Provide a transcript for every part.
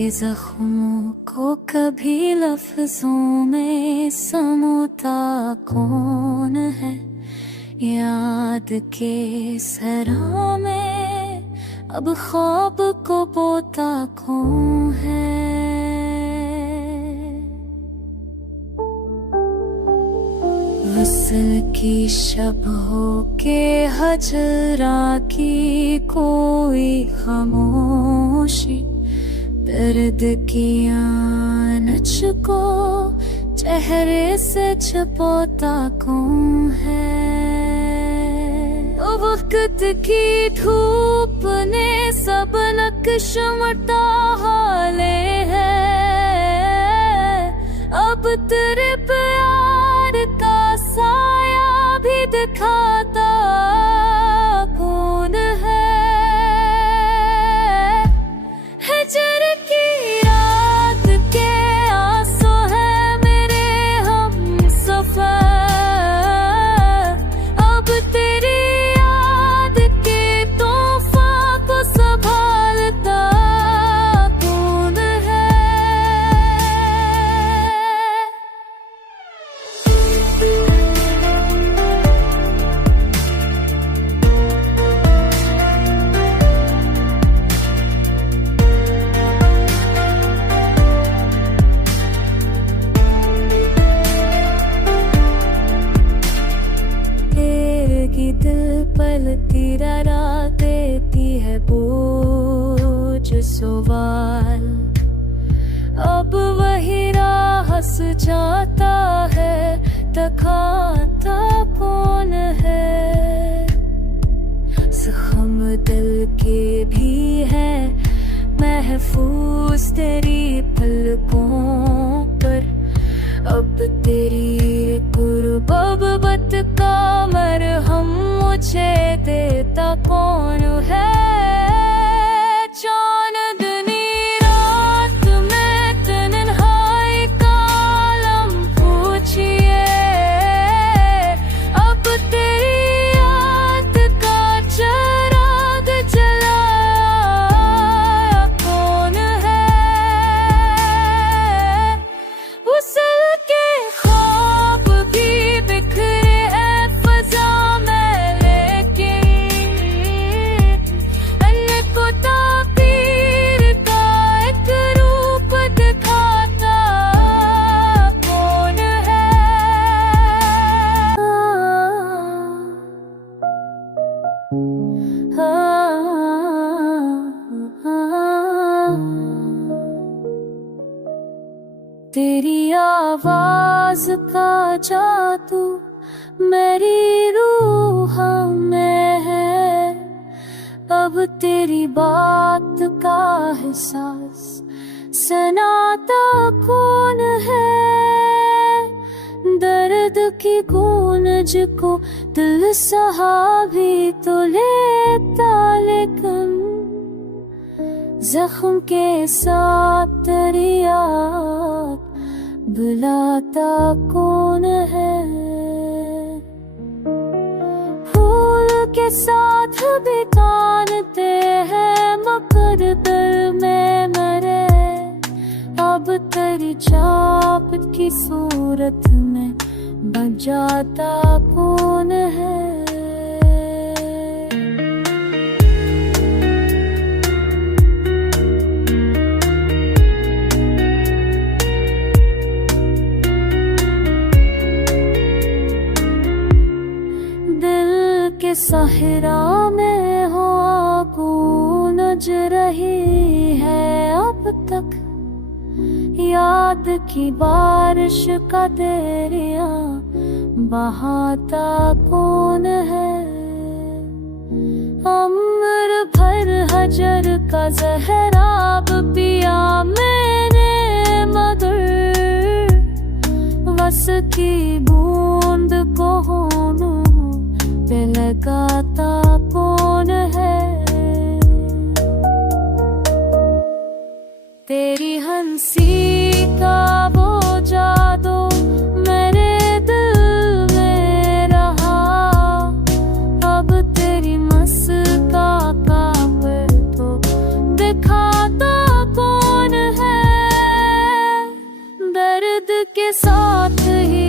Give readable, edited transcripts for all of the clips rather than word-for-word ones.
के जख्मों को कभी लफ्जों में समोता कौन है। याद के सरा में अब ख्वाब को बोता कौन है। वसल की शब हो के हजरा की कोई खामोशी, दर्द की आनच को चेहरे से छुपाता कौन है। वक्त की धूप ने सब नक्श मिटा हाले है। अब तेरे प्यार का साया भी दिखाता कौन है। हिजर की रात के आंसू है मेरे हम सफर। अब तेरी याद के तूफान को संभालता कौन है। दिल पलती डरा देती है बोझ सवाल। अब वही राह जाता है, दिखाता कौन है। जख्म दिल के भी है महफूज तेरी पलकों पर। अब तेरी गुर्बत का मरहम मुझे देता कौन है। चांदनी रात में तन्हाई का आलम पूछिए। अब तेरी याद का चिराग जलाया कौन है। वसल के ख्वाब भी बिखरे हैं फजा में, लेकिन अनको ताबीर का एक रूप दिखाता कौन है। तेरी आवाज का जादू मेरी रूह में है। अब तेरी बात का एहसास सुनाता कौन है। दर्द की गूंज को दिल सहा भी तो लेता, लेकिन जख्म के साथ तेरी याद बुलाता कौन है। फूल के साथ भी तानते हैं मगर दिल में मरे। अब तेरी चाप की सूरत में बन जाता कौन है। सहरा में हो गूंज रही है अब तक याद की बारिश का दरिया बहाता कौन है। उम्र भर हजर का ज़हराब पिया मैंने मगर बस की बूंद को होनों पे लगाता कौन है। तेरी हंसी का वो जादू मेरे दिल में रहा। अब तेरी मस्का का तो दिखाता कौन है। साथ ही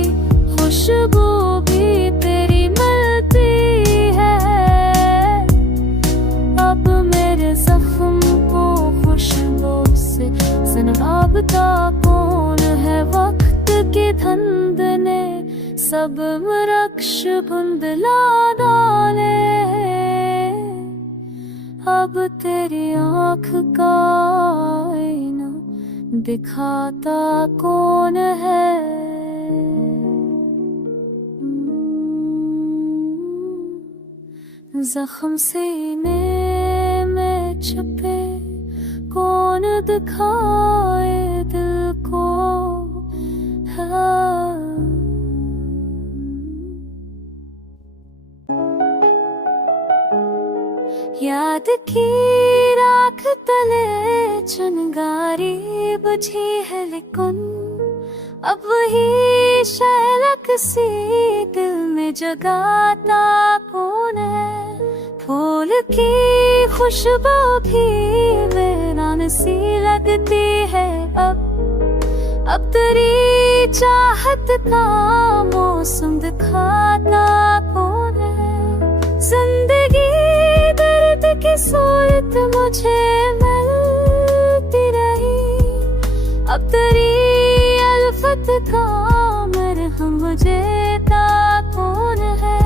खुशबू भी तेरी मिलती है। अब मेरे जख्म को खुशबू से सनभाता कौन है? वक्त की धुंध ने सब वृक्ष धुंधला डाले। अब तेरी आँख का आईना दिखाता कौन है? जख्म सीने में छुपे कौन दिखाए दिल को? याद की राख तले चुनगारी बुझी है लेकिन अब वही शैलक सी दिल में जगाता कौन है? फूल की खुशबू भी वीरान सी लगती है। अब तेरी चाहत का मौसम दिखाता कौन है? जिंदगी दर्द की सूरत मुझे मिलती रही। अब तेरी अल्फत का मरहम मुझे ता कौन है?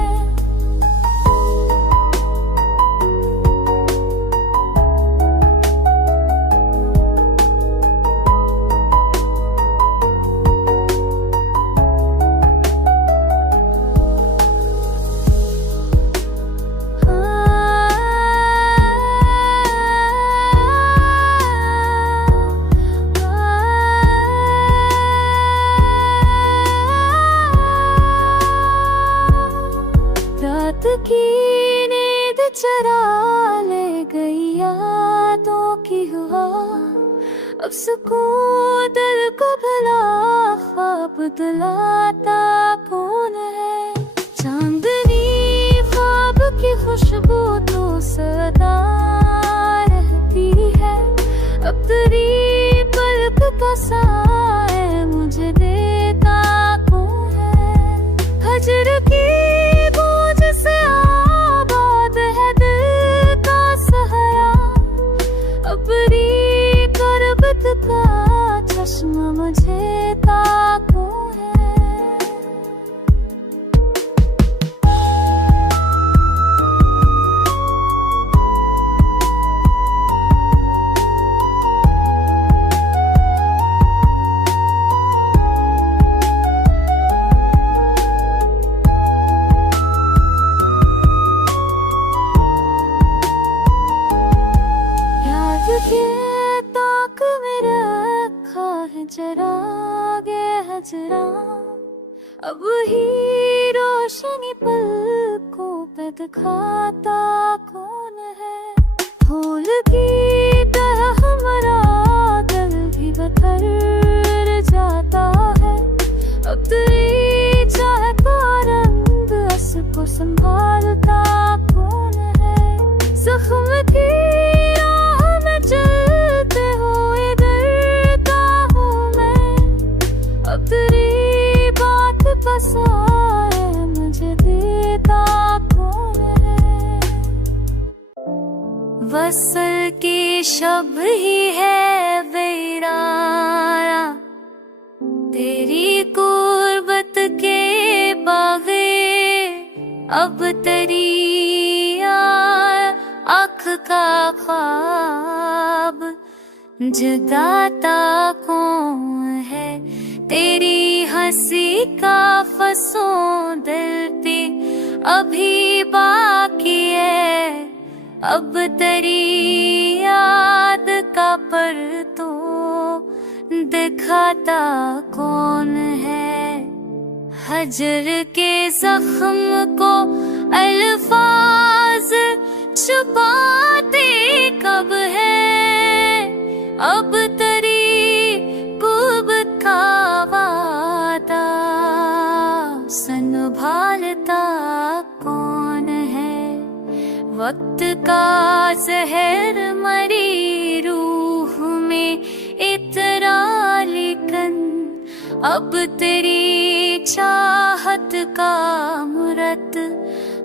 रात की नींद चरा ले गई यादों की हुआ। अब सुकून दिल को भला ख्वाब दिलाता कौन है? चांदनी ख्वाब की खुशबू तो सदा रहती है। अब तेरी पलक का साए मुझे देता कौन है? हजर की का चश्मा मुझे ताको है। याद के ताक मेरा रखा है जरा गे हजरा। अब ही रोशनी पलकों पे दिखाता कौन है? फूल की तरह हमारा दिल भी बतर जाता है। अब तेरी चाहत का रंग अस को संभालता कौन है? जख्म की चलते हुए डरता हूँ मैं। अब तेरी बात पसाए मुझे देता कौन है? वसल की शब ही है वीराना तेरी कुर्बत के बगैर। अब तेरी आँख का ख्वाब जगाता कौन है? तेरी हंसी का फसों दिल पे अभी बाकी है। अब तेरी याद का पर तो दिखाता कौन है? हजर के जख्म को अल्फाज छुपाते कब है? अब तेरी कुर्बत का वादा संभालता कौन है? वक्त का जहर मरी रूह में इतरा लेकिन अब तेरी चाहत का मूरत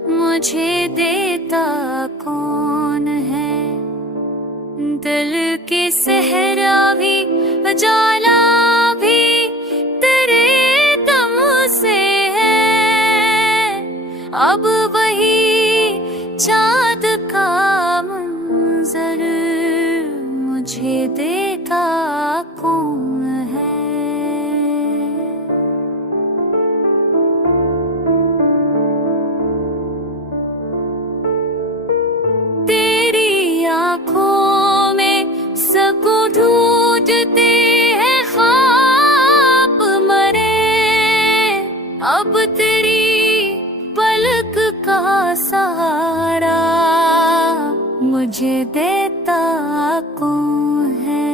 मुझे देता कौन है। दिल की सहरा भी उजाला भी तेरे दम से है। अब वही चाँद का मंजर मुझे देता कौन है। तेरी आँखों में सबको ढूंढते हैं ख्वाब मरे। अब तेरी पलक का सहारा मुझे देता कौन है।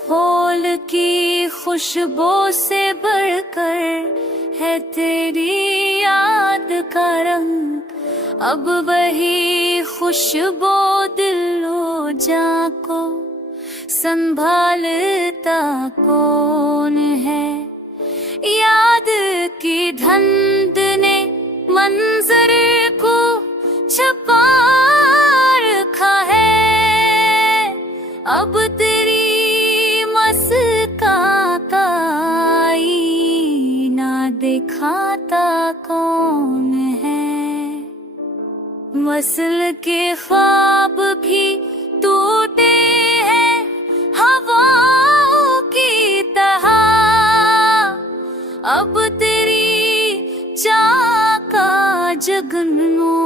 फूल की खुशबू से बढ़कर है तेरी याद का रंग। अब वही खुशबू दिलो जाँ को संभालता कौन है। याद की धुंध ने मंजर को छुपा रखा है। अब तेरी दिखाता कौन है। वसल के ख्वाब भी टूटे हैं हवाओं की तरह। अब तेरी चाह का जगनू